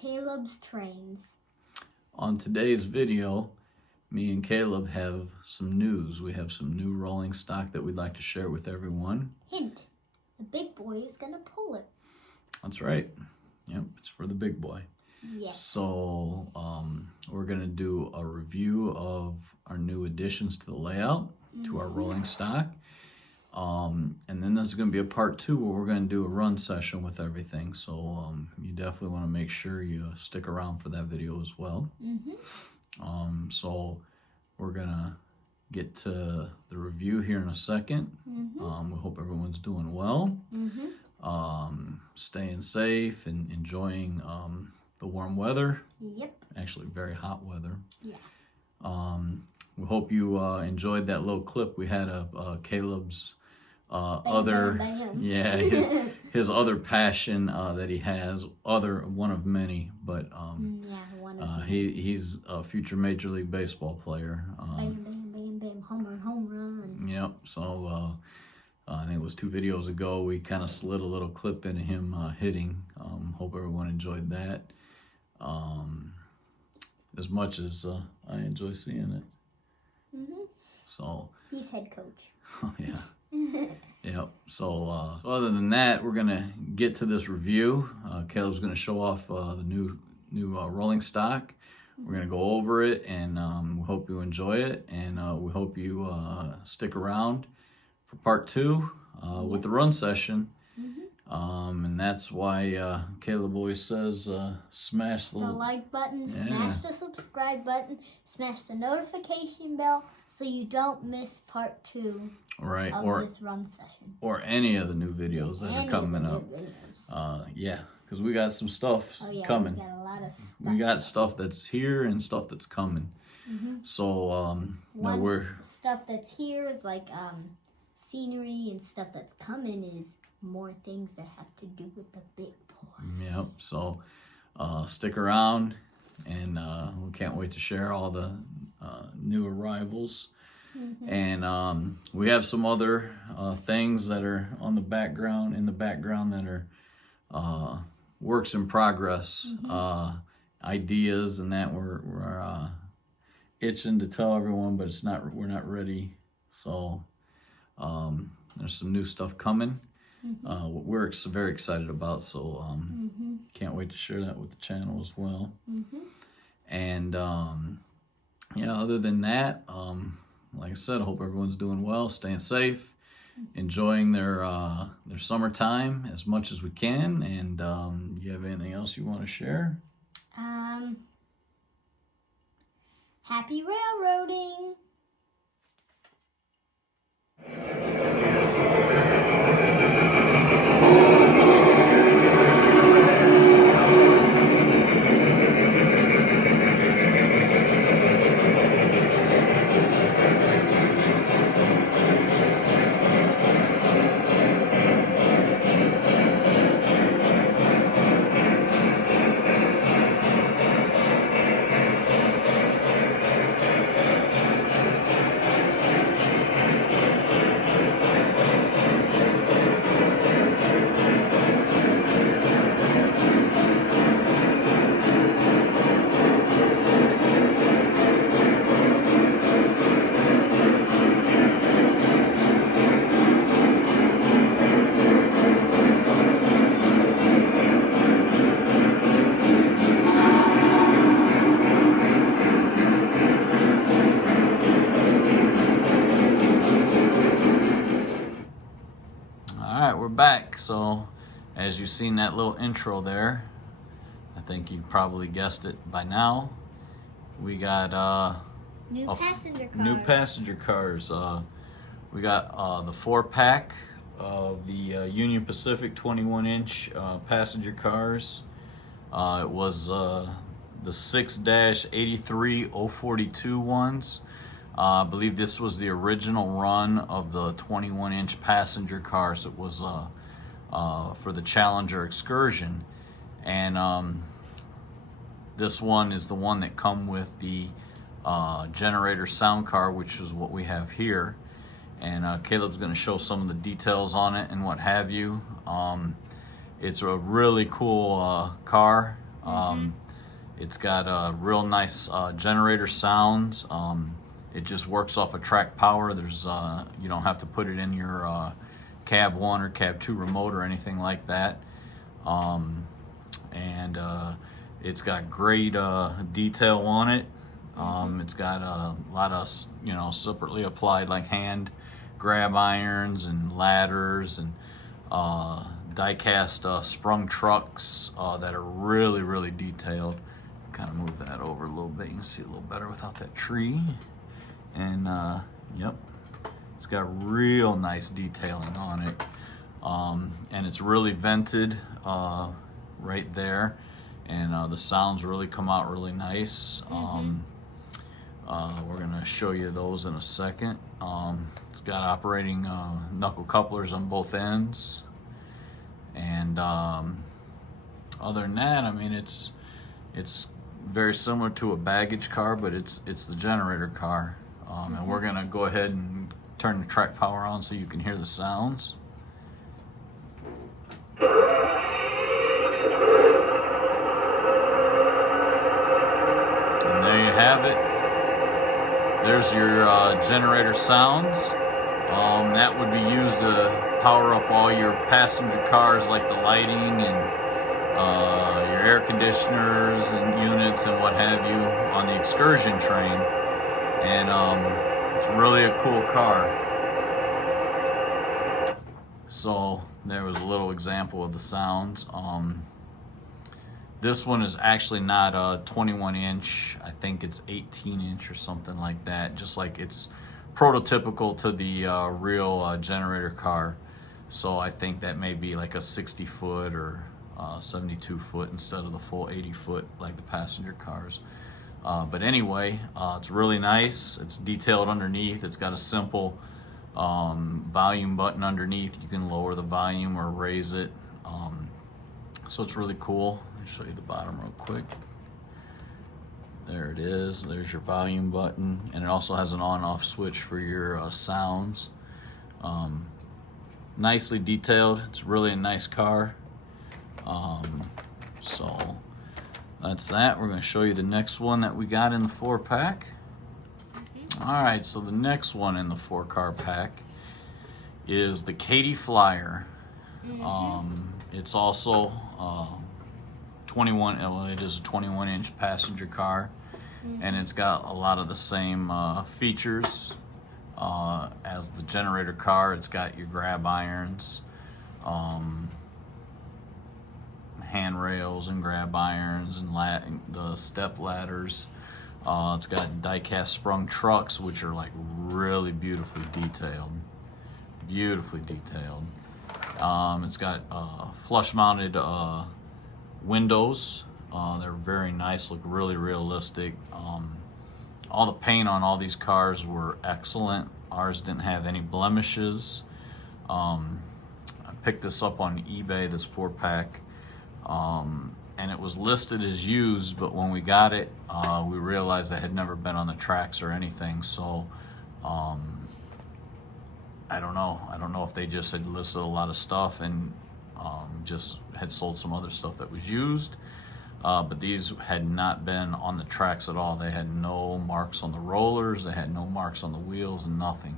Caleb's Trains. On today's video, me and Caleb have some news. We have some new rolling stock that we'd like to share with everyone. Hint, the big boy is going to pull it. That's right. Yep, it's for the big boy. Yes. So we're going to do a review of our new additions to the layout, to our rolling stock. And then there's going to be a part 2 where we're going to do a run session with everything. So you definitely want to make sure you stick around for that video as well. So we're going to get to the review here in a second. We hope everyone's doing well, staying safe and enjoying the warm weather. Yep. Actually, very hot weather. Yeah. We hope you enjoyed that little clip we had of Caleb's Bam. his other passion that he has, one of many, but he's a future Major League Baseball player. Bam, home run. Yep. So I think it was 2 videos ago we kind of slid a little clip into him hitting. Hope everyone enjoyed that as much as I enjoy seeing it. So he's head coach. Oh yeah. Yep. So other than that, we're gonna get to this review. Caleb's gonna show off the new rolling stock. We're gonna go over it, and we hope you enjoy it, and we hope you stick around for part 2 with the run session. And that's why Caleb always says smash the like button, smash the subscribe button, smash the notification bell so you don't miss part 2 of this run session. Or any of the new videos that are coming up. Yeah, because we got some stuff coming. We got a lot of stuff. We got stuff that's here and stuff that's coming. So stuff that's here is like scenery, and stuff that's coming is more things that have to do with the big boy. Yep. So stick around, and we can't wait to share all the new arrivals. And we have some other things that are in the background that are works in progress, ideas, and that we're itching to tell everyone, but we're not ready. So there's some new stuff coming. We're very excited about, so can't wait to share that with the channel as well. And other than that, like I said, I hope everyone's doing well, staying safe, enjoying their summertime as much as we can. And you have anything else you want to share? Happy railroading. We're back. So as you've seen that little intro there, I think you probably guessed it by now. We got new passenger cars. We got the 4-pack of the Union Pacific 21-inch passenger cars. It was the 6-83-042 ones. I believe this was the original run of the 21-inch passenger cars. It was for the Challenger excursion, and this one is the one that come with the generator sound car, which is what we have here. And Caleb's going to show some of the details on it and what have you. It's a really cool car. It's got real nice generator sounds. It just works off of track power. There's you don't have to put it in your cab 1 or cab 2 remote or anything like that. And it's got great detail on it. It's got a lot of, you know, separately applied like hand grab irons and ladders and die-cast sprung trucks that are really, really detailed. Kind of move that over a little bit. You can see a little better without that tree. And yep, it's got real nice detailing on it. And it's really vented right there. And the sounds really come out really nice. We're gonna show you those in a second. It's got operating knuckle couplers on both ends. And other than that, I mean, it's very similar to a baggage car, but it's the generator car. And we're gonna go ahead and turn the track power on so you can hear the sounds. And there you have it. There's your generator sounds. That would be used to power up all your passenger cars, like the lighting and your air conditioners and units and what have you on the excursion train. And it's really a cool car. So there was a little example of the sounds. This one is actually not a 21 inch. I think it's 18 inch or something like that. Just like it's prototypical to the real generator car. So I think that may be like a 60 foot or 72 foot instead of the full 80 foot like the passenger cars. But anyway, it's really nice. It's detailed underneath. It's got a simple volume button underneath. You can lower the volume or raise it. So it's really cool. Let me show you the bottom real quick. There it is. There's your volume button. And it also has an on-off switch for your sounds. Nicely detailed. It's really a nice car. So that's that. We're going to show you the next one that we got in the 4-pack. All right, so the next one in the 4-car pack is the Katy Flyer. It's also 21. Well, it is a 21-inch passenger car, and it's got a lot of the same features as the generator car. It's got your grab irons, handrails and grab irons, and the step ladders. It's got die-cast sprung trucks, which are like really beautifully detailed. It's got flush-mounted windows. They're very nice, look really realistic. All the paint on all these cars were excellent. Ours didn't have any blemishes. I picked this up on eBay, this 4-pack. And it was listed as used, but when we got it, we realized it had never been on the tracks or anything. So I don't know if they just had listed a lot of stuff and just had sold some other stuff that was used. But these had not been on the tracks at all. They had no marks on the rollers. They had no marks on the wheels, nothing.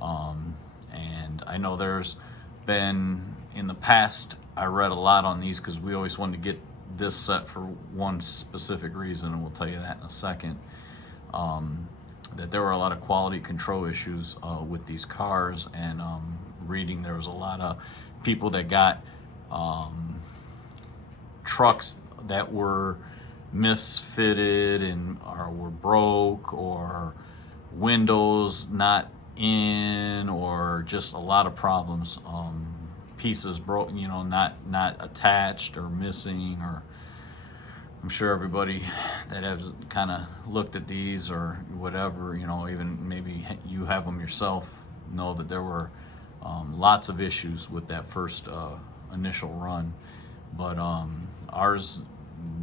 And I know there's been, in the past, I read a lot on these because we always wanted to get this set for one specific reason, and we'll tell you that in a second. That there were a lot of quality control issues with these cars, and reading there was a lot of people that got trucks that were misfitted and or were broke, or windows not in, or just a lot of problems. Pieces broke, you know, not attached or missing, or I'm sure everybody that has kind of looked at these or whatever, you know, even maybe you have them yourself, know that there were lots of issues with that first initial run. But ours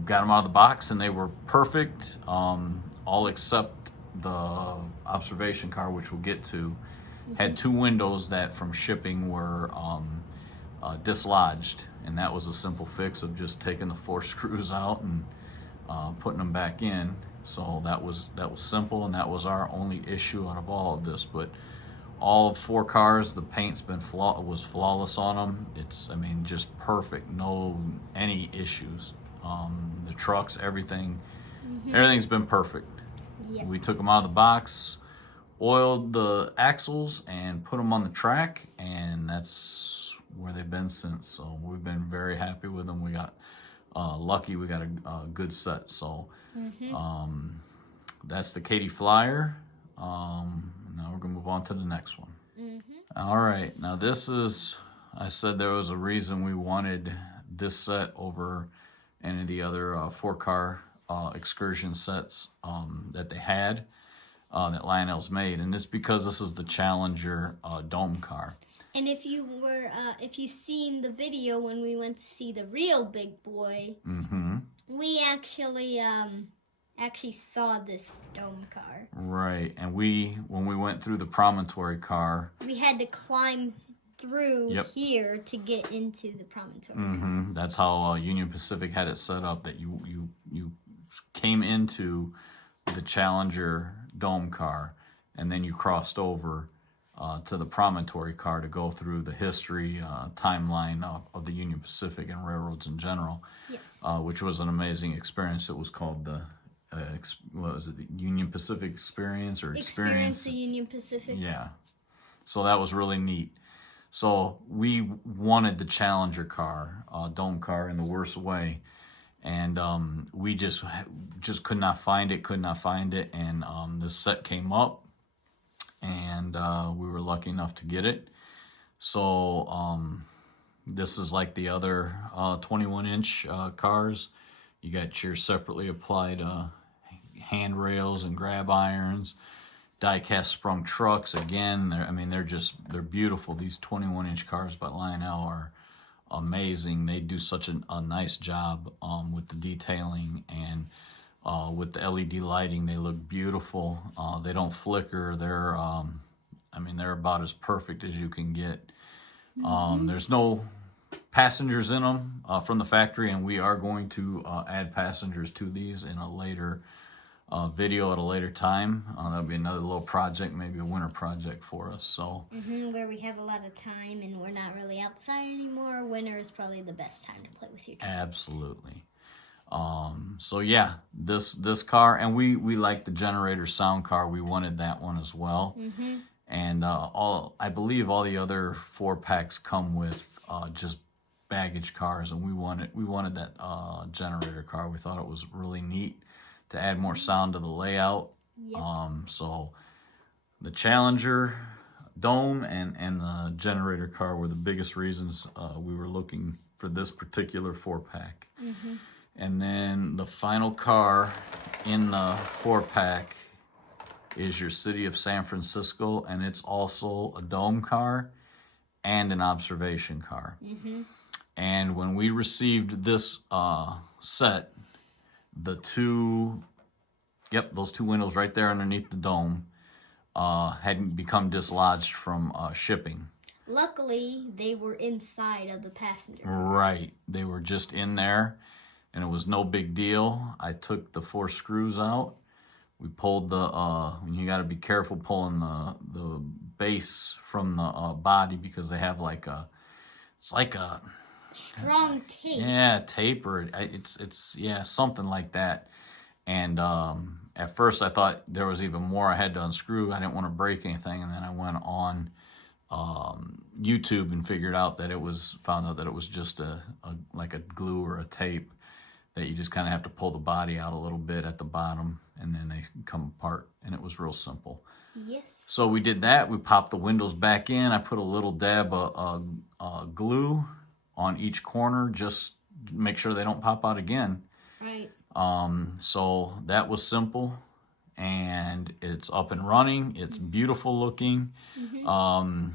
got them out of the box and they were perfect, all except the observation car, which we'll get to, had two windows that from shipping were dislodged, and that was a simple fix of just taking the 4 screws out and putting them back in. So that was simple, and that was our only issue out of all of this. But all 4 cars, the paint's been was flawless on them. It's, I mean, just perfect, no any issues. The trucks, everything, everything's been perfect. Yep. We took them out of the box, oiled the axles, and put them on the track, and that's where they've been since. So we've been very happy with them. We got lucky, we got a good set. So that's the Katy Flyer. Now we're gonna move on to the next one. All right, now this is, I said there was a reason we wanted this set over any of the other 4-car excursion sets that they had, that Lionel's made, and it's because this is the Challenger dome car. And if you seen the video when we went to see the real big boy, we actually saw this dome car. Right, and when we went through the promontory car, we had to climb through here to get into the promontory car. That's how Union Pacific had it set up, that you came into the Challenger dome car, and then you crossed over to the promontory car to go through the history timeline of the Union Pacific and railroads in general, which was an amazing experience. It was called the what was it, the Union Pacific Experience, or Experience the Union Pacific. Yeah, so that was really neat. So we wanted the Challenger car, dome car, in the worst way, and we just could not find it, and this set came up, and we were lucky enough to get it. So this is like the other 21-inch cars. You got your separately applied handrails and grab irons, die-cast sprung trucks. Again, they're beautiful. These 21-inch cars by Lionel are amazing. They do such a nice job with the detailing, and with the LED lighting, they look beautiful. They don't flicker. They're they're about as perfect as you can get. There's no passengers in them from the factory, and we are going to add passengers to these in a later video at a later time. That'll be another little project, maybe a winter project for us. So where we have a lot of time and we're not really outside anymore, winter is probably the best time to play with your toys. Absolutely. So yeah, this car, and we like the generator sound car. We wanted that one as well. And I believe all the other 4-packs come with just baggage cars, and we wanted that generator car. We thought it was really neat to add more sound to the layout. So the Challenger dome and the generator car were the biggest reasons we were looking for this particular 4-pack. And then the final car in the 4-pack is your City of San Francisco, and it's also a dome car and an observation car. And when we received this set, those 2 windows right there underneath the dome hadn't become dislodged from shipping. Luckily, they were inside of the passenger car. Right, they were just in there, and it was no big deal. I took the 4 screws out. We pulled you got to be careful pulling the base from the body, because they have it's like a strong tape. Yeah, tape, or it's something like that. And at first I thought there was even more I had to unscrew. I didn't want to break anything, and then I went on YouTube and found out that it was just like a glue or a tape that you just kind of have to pull the body out a little bit at the bottom, and then they come apart, and it was real simple. Yes. So we did that. We popped the windows back in. I put a little dab of glue on each corner, just make sure they don't pop out again. Right. So that was simple, and it's up and running. It's beautiful looking. And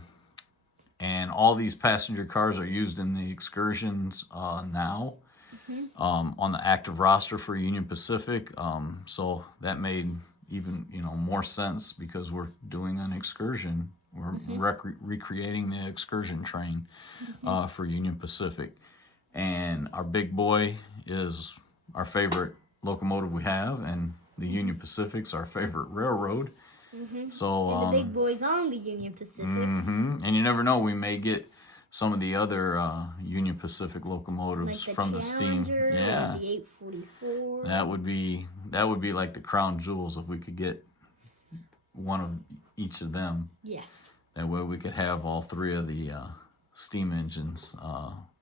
all these passenger cars are used in the excursions now. On the active roster for Union Pacific. So that made even more sense, because we're doing an excursion We're recreating the excursion train for Union Pacific. And our big boy is our favorite locomotive we have, and the Union Pacific's our favorite railroad. So and the big boy's on the Union Pacific. And you never know, we may get some of the other Union Pacific locomotives like from the steam. Yeah, or the 844. That would be like the crown jewels if we could get one of each of them. Yes. That way we could have all three of the steam engines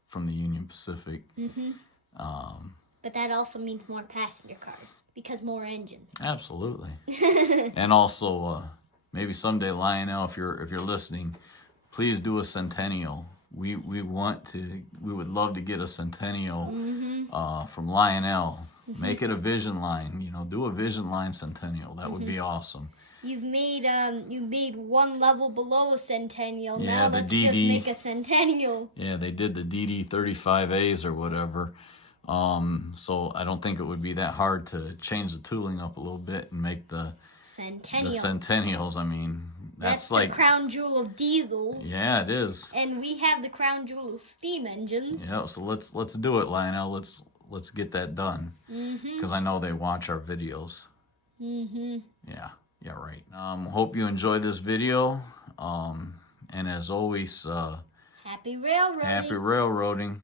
from the Union Pacific. But that also means more passenger cars because more engines. Absolutely. And also, maybe someday, Lionel, if you're listening, please do a centennial. We would love to get a centennial from Lionel. Make it a vision line. You know, do a vision line centennial. That would be awesome. You've made one level below a centennial. Yeah, now the let's DD. just make a centennial. Yeah, they did the DD 35As or whatever. So I don't think it would be that hard to change the tooling up a little bit and make the centennials. I mean, that's like the crown jewel of diesels. Yeah, it is. And we have the crown jewel of steam engines. Yeah, so let's do it, Lionel. Let's get that done. Because I know they watch our videos. Yeah, right. Hope you enjoyed this video. And as always, happy railroading. Happy railroading.